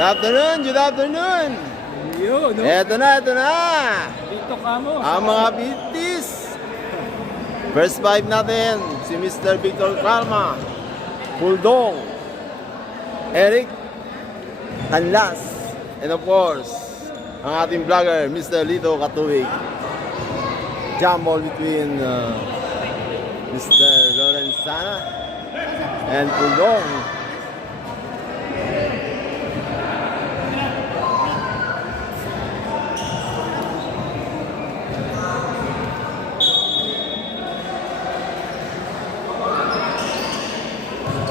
Good afternoon, good afternoon. Yun, no? Eto na, eto na. Dito ka mo. Ang mga BTs. First five natin, si Mr. Victor Calma, Puldong, Eric Canlas, and of course, ang ating vlogger, Mr. Lito Katuig. Jump ball between Mr. Lorenzana and Puldong.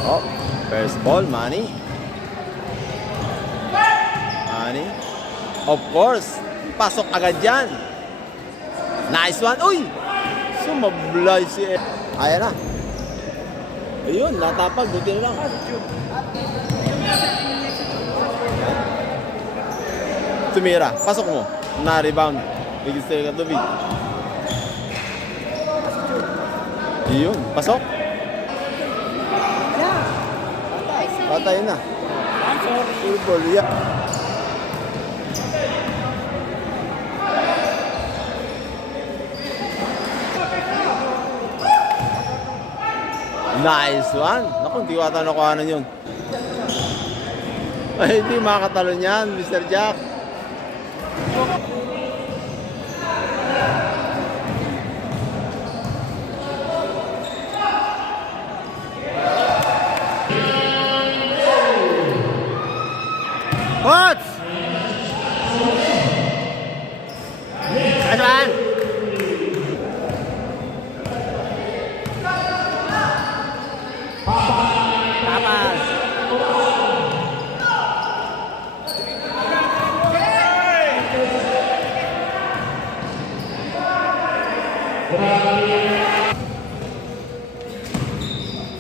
Oh, first ball, Manny. Manny. Of course, pasok agad yan. Nice one. Uy! Sumablay si Ed. Ayan na. Ayun, natapag. Buti na lang. Tumira. Pasok mo. Na-rebound. Register ka tubig. Ayun, pasok. Patay na. Full ball, yeah. Nice one. Naku, hindi ko ata nakuhanan yun. Ay, hindi makakatalon yan, Mr. Jack. What? Nice one.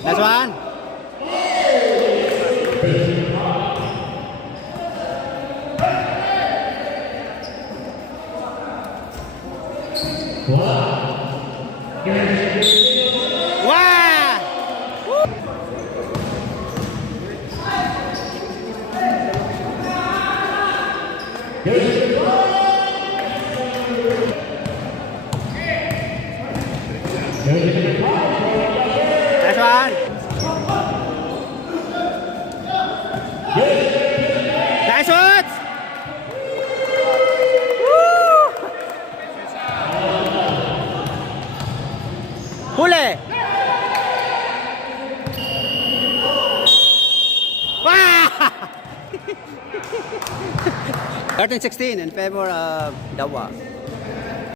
Nice one. Wow! Nice one. Nice one. Huli. Wow! 13-16 in favor of Dawa.